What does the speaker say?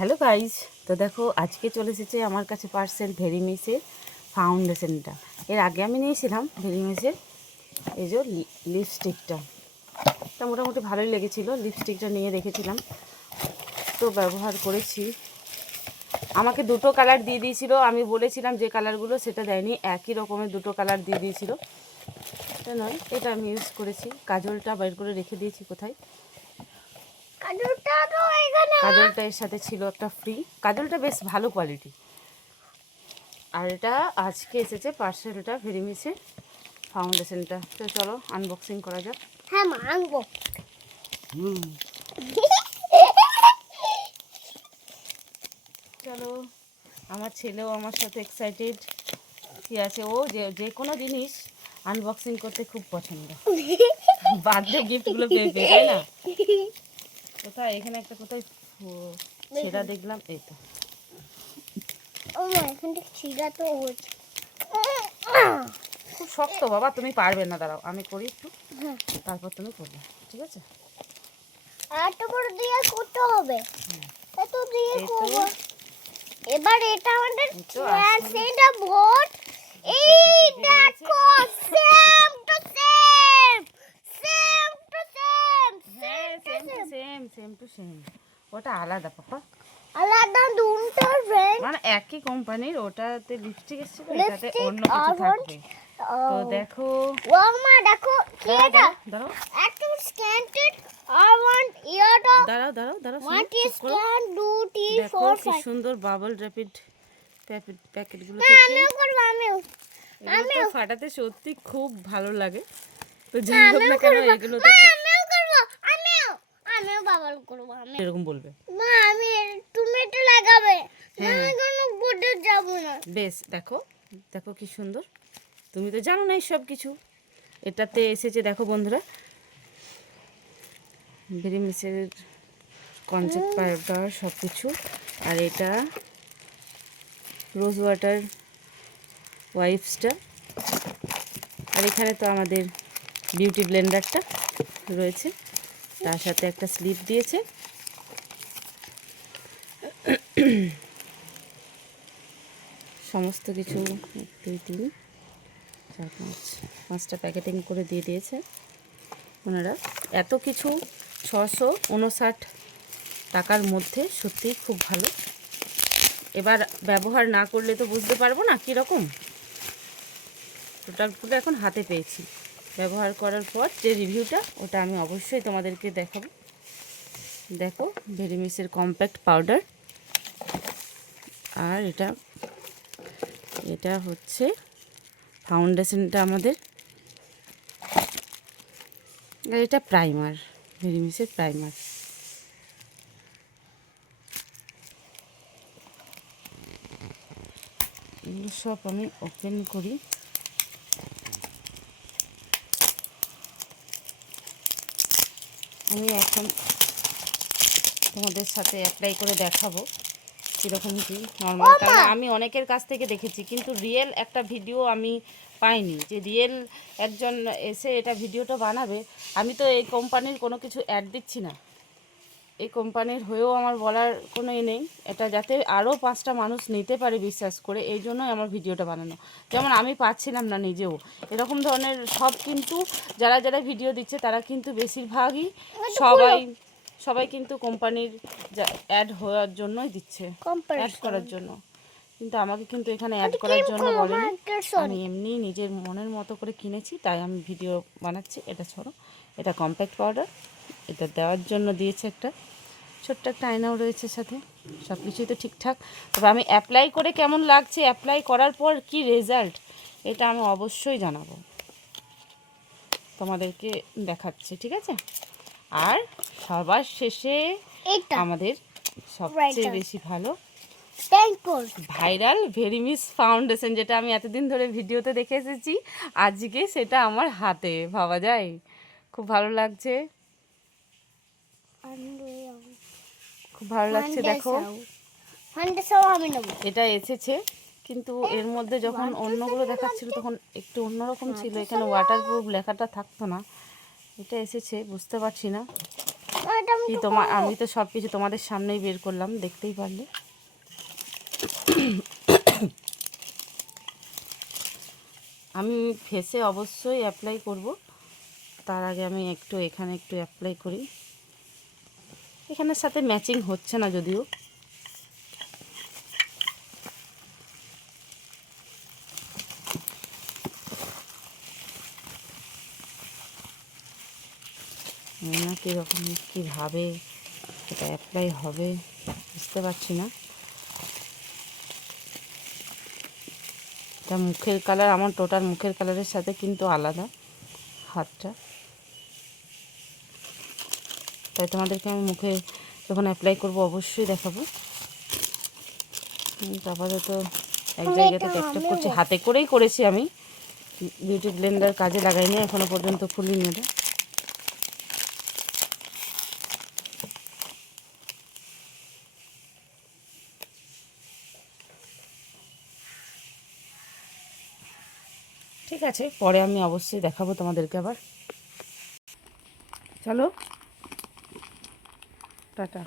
Hello guys, তো দেখো আজকে চলে এসেছে আমার কাছে পার্সেল ভেরিমিসের ফাউন্ডেশনটা। এর আগে আমি নিয়েছিলাম ভেরিমিসের এই যে লিপস্টিকটা, তা মোটামুটি ভালোই লেগেছিলো। লিপস্টিকটা নিয়ে রেখেছিলাম, তো ব্যবহার করেছি। আমাকে দুটো কালার দিয়ে দিয়েছিল, আমি বলেছিলাম যে কালারগুলো, সেটা দেয়নি। একই রকমের দুটো কালার দিয়ে দিয়েছিল, এটা নয়। এটা আমি ইউজ করেছি। কাজলটা বের করে রেখে দিয়েছি কোথায়। কাজলটা এর সাথে ছিল একটা ফ্রি। কাজলটা বেশ ভালো কোয়ালিটি। আর এটা আজকে এসেছে পার্সেলটা, ভেরিমিসের ফাউন্ডেশনটা। তো চলো আনবক্সিং করা যাক। হ্যাঁ মা, আনবো। চলো, আমার ছেলেও আমার সাথে এক্সাইটেড। কি আছে, ও যে কোনো জিনিস আনবক্সিং করতে খুব পছন্দ। বার্থডে গিফটগুলো পেয়ে তাই না? কোথায় এখানে একটা কোথায় ছেঁড়া দেখলাম, এই তো। ও মা, এখানটা ছিঁড়া তো হচ্ছে। খুব শক্ত বাবা, তুমি পারবে না। দাঁড়াও আমি করি একটু, তারপর তুমি করবে, ঠিক আছে? আরেকটা করে দিয়ে করতে হবে। এত দিয়ে করব। এবার এটা আমাদের সেটা বোর্ড। এই দেখো, same to same, same to same, same to same. ওটা আলাদা পাপা, আলাদা দুটো ফ্রেন্ড, মানে একই কোম্পানির। ওটাতে লিপস্টিক এসেছিল, এটাতে অন্য কিছু থাকবে। তো দেখো, ও মা দেখো কি এটা। দাঁড়াও একটা স্ক্যান্টেড আর ওয়ান ইয়ারটা। দাঁড়াও দাঁড়াও দাঁড়াও, What is scan 2 3 দেখো 4 কি 5? সুন্দর বাবল র্যাপিড প্যাকেটগুলো হ্যাঁ, থেকে। আমিও করবো, আমিও। এগুলো তো ফাটাতে সত্যি খুব ভালো লাগে। তো যাই হোক না কেন, এগুলো তো আমিও করবো, আমিও বাবল করবো। আমি এরকম বলবে। মা, আমি তুমি এটা লাগাবে না, হ্যাঁ। আমি কোনো বোর্ডে যাব না। বেশ, দেখো দেখো কি সুন্দর। তুমি তো জানো না সব কিছু। এটাতে এসেছে দেখো বন্ধুরা, ভেরিমিসের কনসেপ্ট পাউডার সব কিছু। আর এটা রোজ ওয়াটার ওয়াইপসটা। আর এখানে তো আমাদের বিউটি ব্লেন্ডারটা রয়েছে, তার সাথে একটা স্লিপ দিয়েছে। সমস্ত কিছু 1 2 3 4 5 5টা প্যাকেটিং করে দিয়ে দিয়েছে ওনারা। এত কিছু 659 টাকার মধ্যে সত্যিই খুব ভালো। এবার ব্যবহার না করলে তো বুঝতে পারবো না কীরকম। প্রোডাক্টগুলো এখন হাতে পেয়েছি, ব্যবহার করার পর যে রিভিউটা, ওটা আমি অবশ্যই তোমাদেরকে দেখাবো। দেখো, ভেরিমিসের কম্প্যাক্ট পাউডার। আর এটা হচ্ছে ফাউন্ডেশনটা আমাদের। আর এটা প্রাইমার, ভেরিমিসের প্রাইমার। এগুলো সব আমি ওপেন করি। আমি এখন তোমাদের সাথে অ্যাপ্লাই করে দেখাবো কীরকম কী নর্মাল। কারণ আমি অনেকের কাছ থেকে দেখেছি, কিন্তু রিয়েল একটা ভিডিও আমি পাইনি, যে রিয়েল একজন এসে এটা ভিডিওটা বানাবে। আমি তো এই কোম্পানির কোনো কিছু অ্যাড দিচ্ছি না, এই কোম্পানির হয়েও আমার বলার কোনো নেই। এটা যাতে আরও 5টা মানুষ নিতে পারে বিশ্বাস করে, এই জন্যই আমার ভিডিওটা বানানো। যেমন আমি পাচ্ছিলাম না নিজেও এরকম ধরনের সব, কিন্তু যারা যারা ভিডিও দিচ্ছে তারা কিন্তু বেশিরভাগই সবাই কিন্তু কোম্পানির অ্যাড হওয়ার জন্যই দিচ্ছে, অ্যাড করার জন্য। কিন্তু আমাকে কিন্তু এখানে অ্যাড করার জন্য বলেনি। আমি এমনি নিজের মনের মতো করে কিনেছি, তাই আমি ভিডিও বানাচ্ছি। এটা ছড়ো, এটা কম্প্যাক্ট পাউডার। এটা দেওয়ার জন্য দিয়েছে একটা ছোট্ট একটা আয়নাও রয়েছে সাথে। সব কিছুই তো ঠিকঠাক। তবে আমি অ্যাপ্লাই করে কেমন লাগছে, অ্যাপ্লাই করার পর কি রেজাল্ট, এটা আমি অবশ্যই জানাবো, তোমাদেরকে দেখাচ্ছি, ঠিক আছে? আর সবার শেষে আমাদের সবচেয়ে বেশি ভালো ভাইরাল ভেরিমিস ফাউন্ডেশন, যেটা আমি এতদিন ধরে ভিডিওতে দেখে এসেছি, আজকে সেটা আমার হাতে। ভাবা যায়, খুব ভালো লাগছে, খুব ভালো লাগছে। দেখো এটা এসেছে, কিন্তু এর মধ্যে যখন অন্যগুলো দেখাচ্ছিল তখন একটু অন্যরকম ছিল। এখানে ওয়াটারপ্রুফ লেখাটা থাকতো না। এটা এসেছে, বুঝতে পারছি না এটা আমি কি তো তোমার করবো। আমি তো সব কিছু তোমাদের সামনেই বের করলাম, দেখতেই পারলে। আমি ফেসে অবশ্যই অ্যাপ্লাই করব, তার আগে আমি একটু এখানে একটু অ্যাপ্লাই করি। এখানের সাথে ম্যাচিং হচ্ছে না যদিও। না কীরকম কীভাবে এটা অ্যাপ্লাই হবে বুঝতে পারছি না। এটা মুখের কালার, আমার টোটাল মুখের কালারের সাথে কিন্তু আলাদা হাতটা, তাই তোমাদেরকে আমি মুখে যখন অ্যাপ্লাই করব অবশ্যই দেখাবো। আপাতত এক আমি জায়গাতে এটা ট্যাপট্যাপ করছি, আমিও হাতে করেই করেছি আমি, বিউটি ব্লেন্ডার কাজে লাগাইনি এখনো পর্যন্ত, খুলিনি ওটা। ঠিক আছে, পরে আমি অবশ্যই দেখাবো তোমাদেরকে আবার। চলো, টাটা।